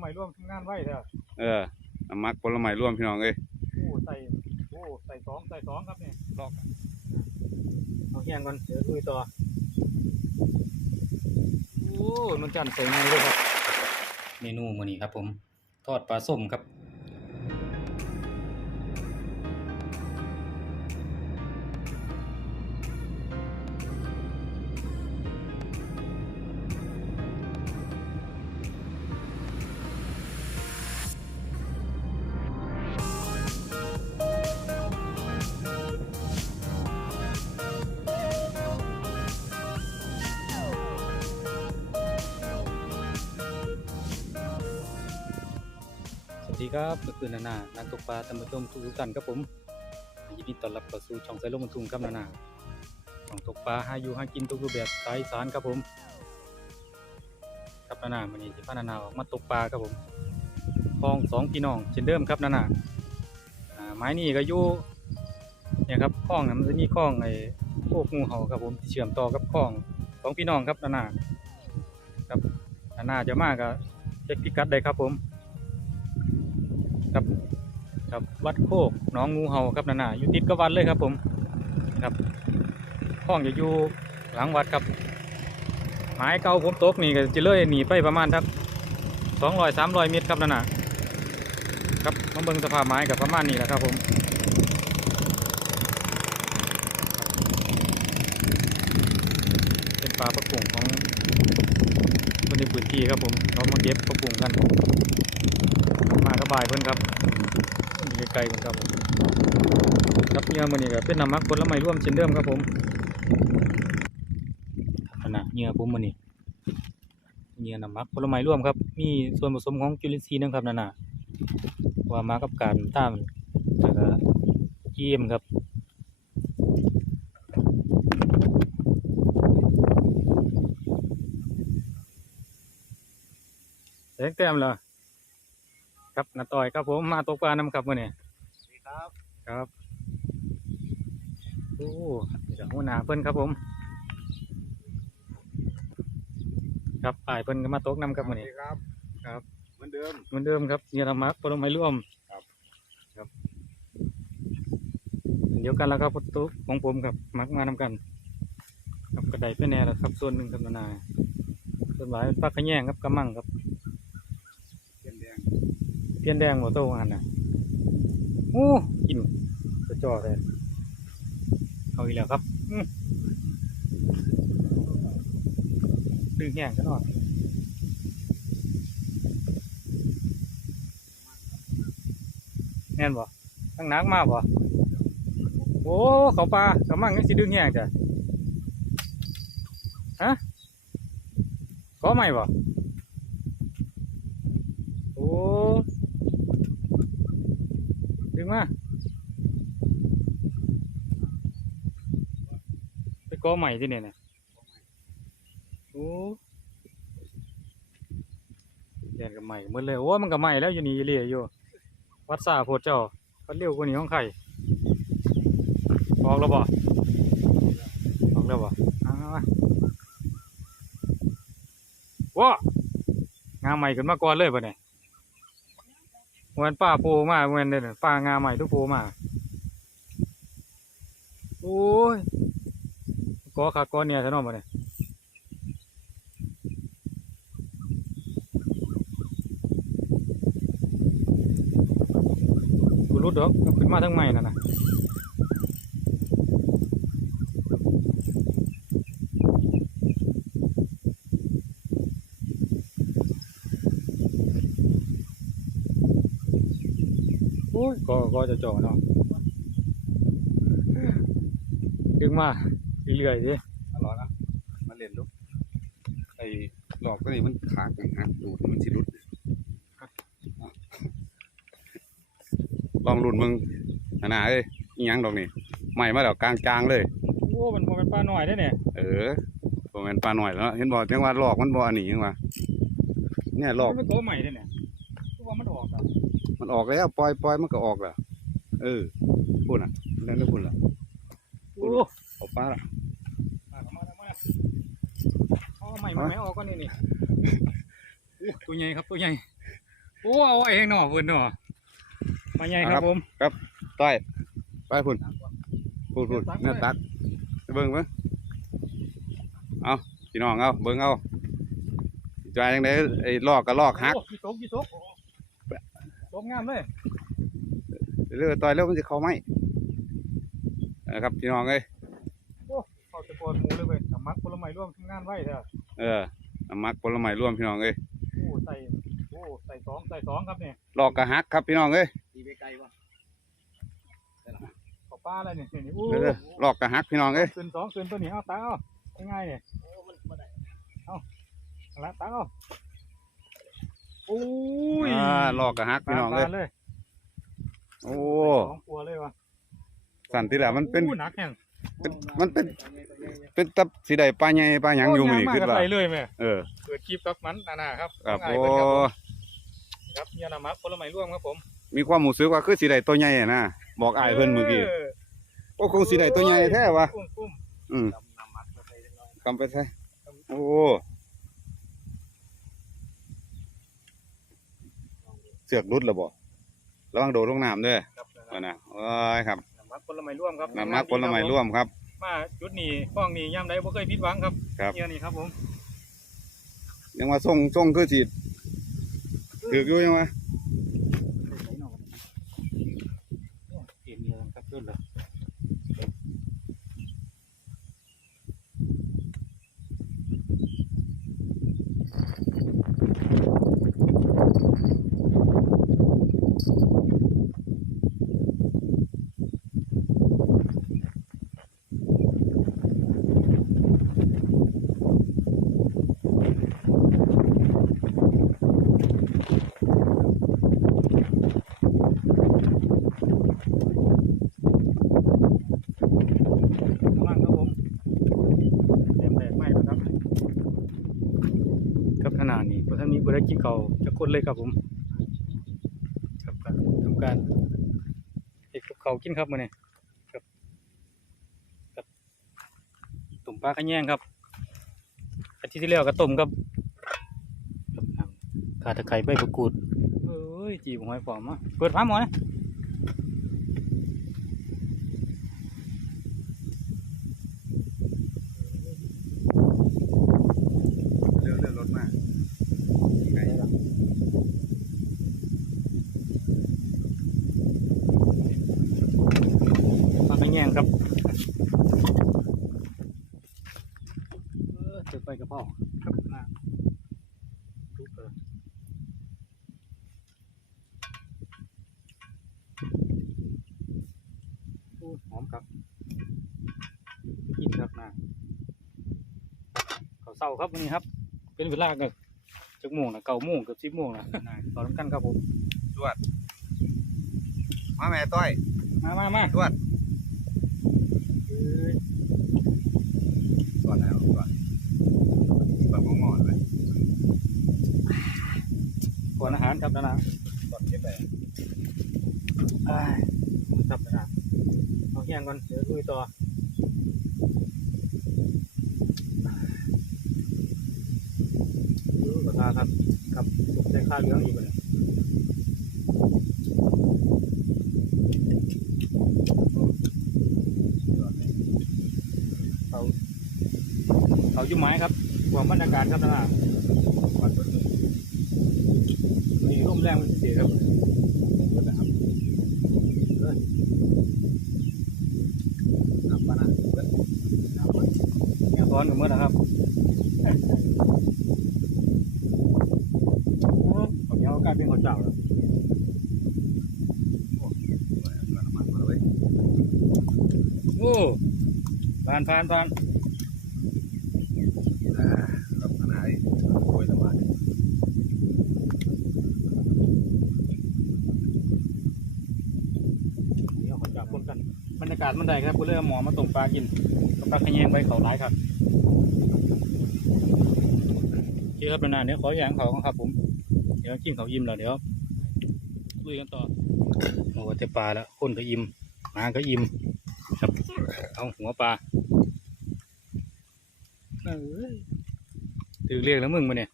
ไม้ร่วมทำงานไว้เถอะเออน้ำมักผลไม้รวมพี่น้องเอ้ยโอ้ใส่โอ้ใส่สองใส่สองครับเนี่ยลอกเอาแห้งก่อนเดี๋ยวลุยต่อโอ้ยมันจันทร์สวยงามเลยครับ เมนูมื้อนี้ครับผม ทอดปลาส้มครับ ดีครับเมื่อคืนนานานักตกปลาตำบลชมทุกท่านครับผมยินดีต้อนรับเข้าสู่ช่องไซโลมันทุงครับนานาช่องตกปลาหาอยู่หากินทุกรูปแบบสายสานครับผม ครับนานาวันนี้ที่พานานาออกมาตกปลาครับผมคลองสองพี่น้องเช่นเดิมครับนานาอ่าไม้นี่ก็อยู่เนี่ยครับคลองนะมันจะมีคลองไอ้พวกงูเห่าครับผมเชื่อมต่อกับคลองสองพี่น้องครับนานาครับนานาจะมากก็เช็คพิกัดได้ครับผม ครับ ครับวัดโคกหนองงูเห่าครับนานาอยู่ติดกับวัดเลยครับผมครับห้องจะอยู่หลังวัดครับไม้เก่าผมตกนี่ก็จะเลยหนีไปประมาณสักสองร้อยสามร้อยเมตรครับนานาครับมาเบิ่งสภาพไม้กับประมาณนี้แหละครับผมเป็นปลาประกุ่งของ คนในพื้นที่ครับผมเขามาเก็บประกุ่งกันมากระบายเพิ่อนครับไกลๆเพิ่นครับผมครับเหยื่อมื้อนี้ก็เป็นน้ำมักผลไม้ร่วมเช่นเดิมครับผมขนาดเหยื่อผมมื้อนี้เหยื่อน้ำมักผลไม้ร่วมครับ มีส่วนผสมของจุลินทรีย์นะครับนั่นน่ะว่ามากับการต้านแล้วก็เยี่ยมครับ แสงแต้มเหรอครับนาต่อยครับผมมาตกปลาน้ำครับมื่อนี้สวัสดีครับครับโอ้นี่ก็หัวหน้าเพิ่นครับผม ครับปลายเพิ่นก็มาตกน้ำครับมื่อนี้ครับ ครับเหมือนเดิมเหมือนเดิมครับเนี่ยธรรมะผลไม้ร่วมครับครับ เดียวกันแล้วครับตุ๊กของผมครับมักมานำกันครับกระไดเพื่อแน่แล้วครับส่วนหนึ่งครับนานาส่วนหลายเป็นปลาขะแยงครับกระมังครับ เปลี่ยนแดงเพี้ยนแดงหัวโตหันน่ะโอ้กินกระจอเลยเอาอีกแล้วครับดึงแห้งกันหน่อยแน่นบ่ตั้งนักมากบ่โอ้เขาปลากระมังนี่สิดึงแห้งจ้ะฮะก็ไม่บ่โอ้ ดึงมาไป กอใหม่ที่เนี่ยนะโอ้เรียนกับใหม่หมดเลยโอ้มันกับใหม่แล้วอยู่นี่เรียอยู่วัดสาโพเจ้าวัดเร็วกว่านี้องใครออกแล้วบ่ออกแล้วบ่อามามาว้างาใหม่ขึ้นมาก่อนเลยป่ะเนี่ยเหมือนป้าโพมาเหมือนเดิมป้างาใหม่ทุกโพมาโอ้ย อขาก้อนเนี่ยฉันเอามาเนี่ยกูรุดดอกเอาขึ้นมาทั้งใหม่นั่นนะโอ้ยกอกอจะจ่อเนาะดึงมา เรื่อยๆดิอร่อยนะมาเล่นลูกไอ้หลอกตัวนี้มันขาดหักดูดมันสิรุดลองรุ่นมึงนานาเอ้ยอิหยังดอกนี่ใหม่มาแล้วกลางกลางๆเลยโอ้มันบ่เป็นปลาหน่อยได้อเนี่ยเออบ่แม่นปลาหน่อยแล้วเห็นบ่จังว่าหลอกมันบ่อันนี้จังว่าเนี่ยหลอกมันเป็นตัวใหม่ได้อเนี่ยตัวามันออกแล้วมันออกแล้วปล่อยปล่อยมันก็ออกแล้วเออพุ่นอะนั่นนึกพุ่นล่ะโอ้เอาปลาละ มาเข้ามาแล้วมาเอาใหม่มาไหมออกก่อ นนี่นี่โอ้ตัวใหญ่ครับตัวใหญ่โอ้เอาไว้ข้างนอกเพิ่นเนาะมาใหญ่ครับผมต้อยไปพุ่นพุ่นพุ่นเนื้อตักไปเบิ่งเบิ่งเอาพี่น้องเอาเบิ่งเอาจอยยังไงไอ้ลอกก็ลอกหักโอ้กี่ตกกี่ตกตกงามเลยเรื่อยต่อยแล้วมันจะเข้าไหมนะครับพี่น้องเอ้ยเข้าจะปอนหมูเลยเว้ยน้ำมักผลไม้ร่วมทำงานไว้เถอะเออ น้ำมักผลไม้ร่วมพี่น้องเอ้ยโอ้ใส่โอ้ใส่สองใส่สองครับเนี่ยลอกกระหักครับพี่น้องเอ้ยตีไปไกลวะขอป้าอะไรเนี่ยนี่โอ้เด้อลอกกระหักพี่น้องเอ้ยคืนสองคืนตัวนี้เอาตาเอาง่ายๆเนี่ยโอ้มันบ่ได้เอาละตาเอาโอ้ยอ่าลอกกระหักพี่น้องเอ้ยปลาเลย โอ้สองตัวเลยวะสันติแหละมันเป็นโอ้หนักแห้ง เป็นมันเป็น เป็นตับสีใดปลาใหญ่ปลาหยังอยู่มื้อนี้โยคิดยางมกว่าใส่เลยแม่เออเปิดคลิปกับมันนานาครับครับง่ายโอ้เพิ่นครับผมครับเนี่ยนะมักผลไม้ร่วมครับผมมีความรู้สึกว่าคือสีใดตัวใหญ่อะนะบอกอ้ายเพิ่นเมื่อกี้โอ้คงสีใดตัวใหญ่แท้วะกุ้มกุ้มอืมนำนำมัดมาใส่จังน้อยกำไปใส่โอ้เสือกรุดแล้วบ่ระวังโดดลงน้ำเด้อครับว่านะโอ้ยครับน้ำมักผ ลไม้ร่วมครับน้ำมักผลไม้ร่วมครับ มาจุดนี้ฟ้องนี้ย่ำใดบ่เคยผิดหวังครับครับเนี่ยนี่ครับผมยังว่าส่งส่งคือสิถือกอยู่ยังว่าเห็นเนี่ยครับขึ้นเลย ข้างล่างครับผมเต็มแตกไหมแล้วครับ ครับขนาดนี้พอท่านมีบริกินเขาวจะ คนเลยครับผมครับก็ทำการเอกเขากินครับมื้อนี้ครับกับตุ่มปลาขะแยงครับอาทิตย์ที่แล้วก็ต้มครับกับน้ำขาตะไคร้ใบมะกรูดเอ้ยจีบหอยปอมอะเปิดฟ้าหมอนะ เรื่องเรื่องรถมาไงล่ะ ปลาขะแยงครับเออเจอไปกระเพาะครับนะทุกเออโอ้ยหอมครับกินครับนะเขาวเศร้าครับวันนี้ครับ เป็นเวลาเกินจักโมงนะเก้าโมงเกือบสิบโมงนะนะตอนกันครับผมมาแม่ต้อย มามามา ก่อนแล้วก่อนแบบงอนเลยก่อนอาหารครับนะนะก่อนเก็บไปจับนะเอาแห้งก่อนเดี๋ยวลุยต่อดูกระทาครับครับใช้ข้าวเหลืองอีกเลยเขาเขายุ่ไม้ ครับความบรรยากาศครับนะก่อนเปิดมือนี่ร่มแรงเป็นพิเศษครับเปิดนะครับน้ำปลานะยังร้อนกับเมื่อนะครับผมยังกลายเป็นข้าวเจ้าแล้วน้ำมันมาเลยโอ้ผ่านผ่านผ่าน รับขนาดโอ้ยละบาท เดี๋ยวขอจับคนกัน บรรยากาศมันได้ครับกูเลยเอาหมอมาต้มปลากินปลาขยงใบเขาหลายครับโอเคครับนานๆเดี๋ยวขออย่างเขาครับผม เดี๋ยวกินเขาวอิ่มแล้วเดี๋ยวลุยกันต่อโอ้แต่ปลาแล้วคนก็อิ่มหมาก็อิ่มครับเอาหัวปลาถือเรียกแล้วมึงมาเนี่ย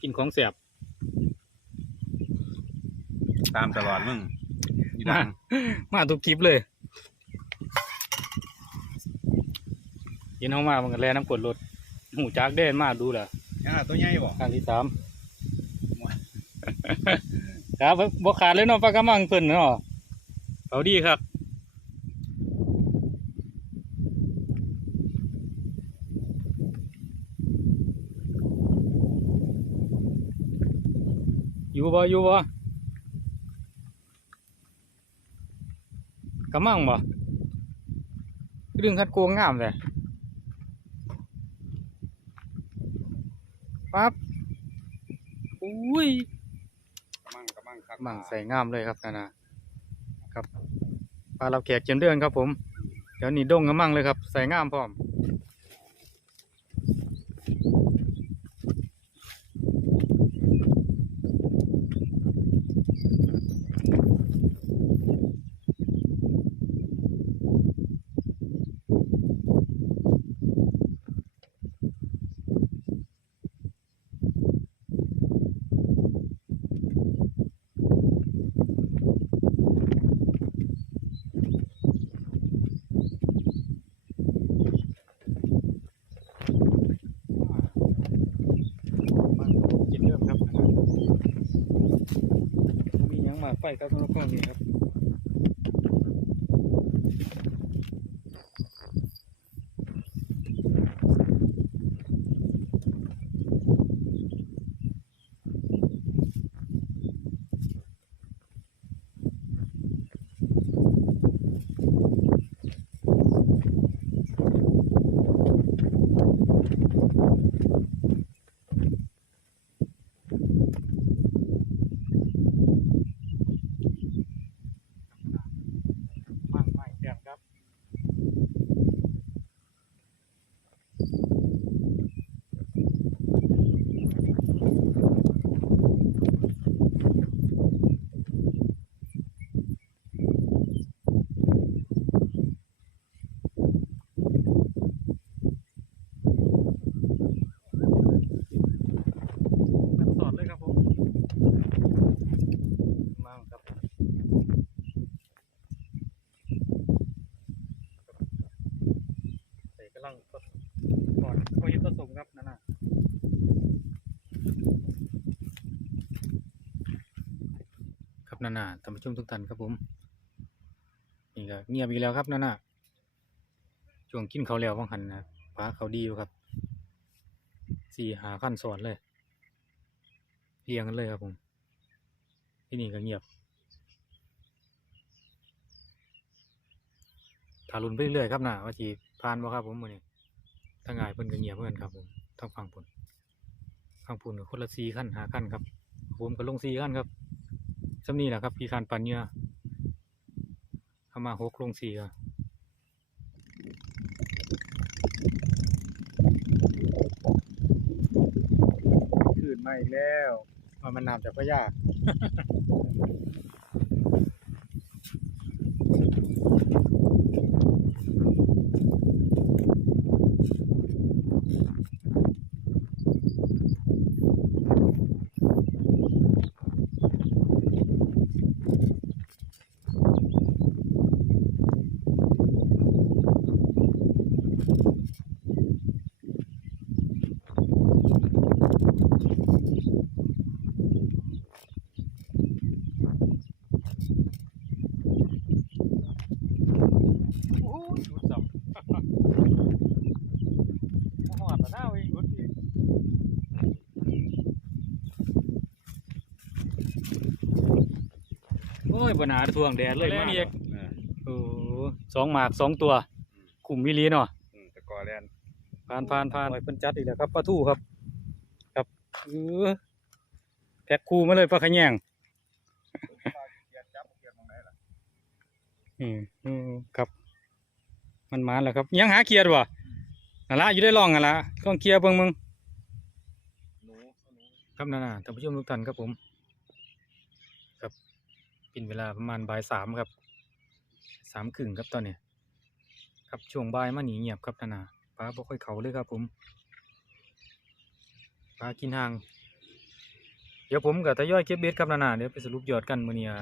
กินของแสบตามตลอดมึง อีดังมาทุกคลิปเลยยินเข้ามามันก็แลน้ำกรดรถหูจักเด่นมาดูแหละอ่าตัวใหญ่บ่การที่สามครับบ่ขาดเลยเนาะปลากระมังเพิ่นเนาะเขาดีครับอยู่บ่อยู่บ่ กระมังบ่ดึงคัดโกงงามเลยปั๊บอุ้ยกระมังกระมังครับหมั่งใส่งามเลยครับนานาครับปลาเราแขกเจียมเดือนครับผม เดี๋ยวนี้ดงกระมังเลยครับ ใส่งามพร้อม มากินเริ่มครับมีหยังมา ไฟครับสำหรับข้อนี้ครับมั่งไม่แจ่มครับน้ำสอดเลยครับผมมั่งครับ ใส่กำลังทดก่อนก็ยึดทดสมครับนั่นน่ะ ครับนั่ะท่านผู้ชมทุกท่านครับผมนี่ก็เงียบอีกแล้วครับนั่นน่ะช่วงกินเขาวแล้วว่างหันนะปลาเขาดีอยู่ครับสี่หาขั้นสอนเลยเรียงกันเลยครับผม ที่นี่ก็เงียบถารุนไปเรื่อยครับนะว่าจีผ่านบ่ครับผมมือนี้ถ้ง่ายเพิ่นก็เงียบเหมือนกันครับผมทั้งฟังพุ่นฟังพุ่นคนละ4ขั้น5ขั้นครับผมก็ลง4ขั้นครับ ซำนี่แหละครับพี่คันปันเนื้อเอามา6ลง4อะขึ้นมาอีกแล้วว่ามันน้ำจากพระยา โอ้ยดูดสับ หอดแต่หน้าเองรถเองโอ้ย ปัญหาทวงแดดเลยแล้วนี่เออโอ้สองหมากสองตัวกลุ่มมิลีเนาะอืมแต่กอแลนผ่านผ่านผ่านเพิ่นจัดอีกแล้วครับปลาทูครับ ครับเออแพ็คคู่มาเลยปลาขะแยงเกียร์จับเกียร์ตรงไหนล่ะอืมอืมครับ มันมาแล้วครับ ยังหาเกียร์บ่นั่นละอยู่ได้ลองกันละลองเกียร์เบิ่งมึง หนูหนู ครับนั่นน่ะท่านผู้ชมทุกท่านครับผมครับ เป็นเวลาประมาณบ่ายสามครับสามครึ่งครับตอนนี้ครับช่วงบ่ายมาหนีเงียบครับนั่นน่ะปลาบ่ค่อยเขาเลยครับผมปลากินห่าง เดี๋ยวผมกับทยอยเก็บเบ็ดครับนานาเดี๋ยวไปสรุปยอดกันมื้อนี้อะ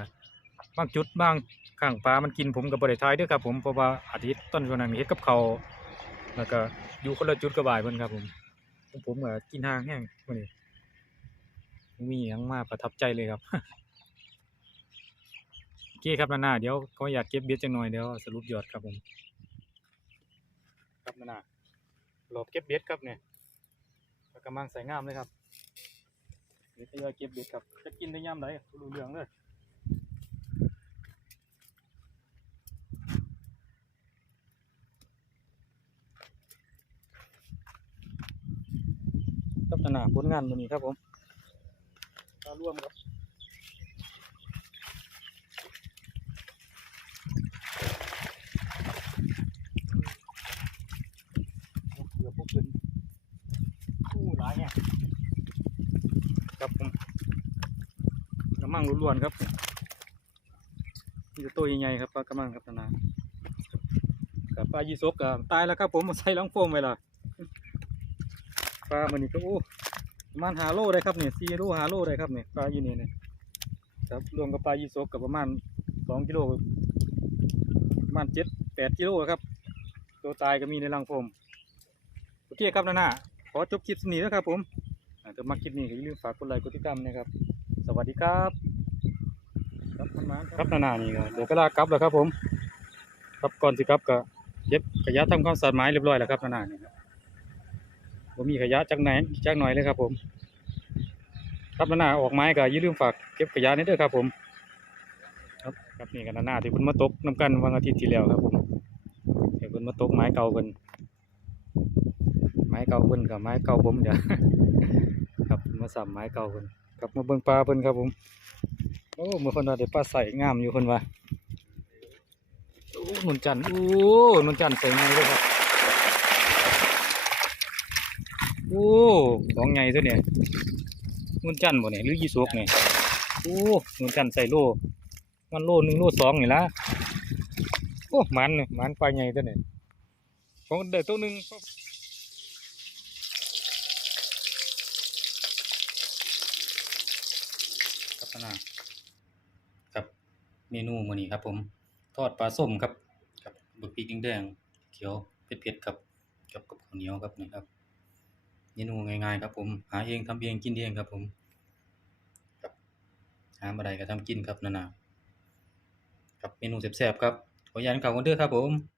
บางจุดบางข้างปลามันกินผมก็บ่ได้ทายด้อครับผมเพราะว่าอาทิตย์ต้นช่วงนั้นเฮ็ดกับเขาแล้วก็อยู่คนละจุดกับบ่ายเพิ่นครับผมผมผมก็กินห่างแห้งมื้อนี้มีหยังมาประทับใจเลยครับ เคครับนานาเดี๋ยวเขาอยากเก็บเบ็ดจังหน่อยเดี๋ยวสรุปยอดครับผมครับนานาหลบเก็บเบ็ดครับเนี่ยกำลังใส่งามเลยครับเดี๋ยวทยอยเก็บเบ็ดครับจะกินได้ย่ำไรรู้เรื่องเลยครับนานาผลงานวันนี้ครับผมมาร่วมครับเกือบพวกขึ้นอู้หลายเนี่ยครับผม กระมัง ล้วนๆครับนี่จะตัวใหญ่ๆครับปลากระมังครับนานากับปลายีสกกับตายแล้วครับผมใส่ลังโฟมไว้ละปลามันนี่ก็โอ้ประมาณหาโลได้ครับเนี่ยสี่โลหาโลได้ครับเนี่ยปลาอยู่นี่เนี่ยครับรวมกับปลายีสกกับประมาณสองกิโลประมาณเจ็ดแปดกิโลครับ ตัวตายก็มีในลังโฟมโอเคครับนานาขอจบคลิปนี้แล้วครับผมถ้ามาคลิปนี้ก็อย่าลืมฝากกดไลค์กดติดตามนะครับ สวัสดีครับ ครับมันมาครับนานานี่ก็เดี๋ยวก็ลากลับแล้วครับผม ครับก่อนสิครับก็เก็บขยะทำความสะอาดไม้เรียบร้อยแล้วครับนานานี่ครับผมมีขยะจักไหนจักหน่อยเลยครับผม ครับนานาออกไม้ก็อย่าลืมฝากเก็บขยะนี่ด้วยครับผม ครับครับนี่กันนานาที่เพิ่นมาตกน้ำกันวันอาทิตย์ที่แล้วครับผมเดี๋ยวเพิ่นมาตกไม้เก่าเพิ่นไม้เก่าเพิ่นกับไม้เก่าผมเดี๋ยวครับมาสับไม้เก่าเพิ่นกลับมาเบิ่งปลาเพิ่นครับผม โอ้เมื่อคนว่าได้ปลาใส่งามอยู่เพิ่นว่าโอ้นนจันทร์โอ้นนจันทร์ใส่ไงเลยครับโอ้ของใหญ่ตัวเนี่ยนนจันทร์บ่เนี่ยหรือยี่สกเนี่ยโอ้นนจันทร์ใส่โลมันโลหนึ่งโลสองนี่ละโอ้มันเนี่ยมันปลาใหญ่ตัวเนี่ยของได้ตัวหนึ่งครับนา เมนูมื้อนี้ครับผม ทอดปลาส้มครับกับบุกพริกแดงๆเขียวเผ็ดๆครับกับกับข้าวเหนียวครับนี่ครับเมนูง่ายๆครับผม หาเองทำเองกินเองครับผมครับหาบ่ได้ก็ทำกินครับนานาครับเมนูแซ่บๆครับขออนุญาตกล่าวกันเด้อครับผม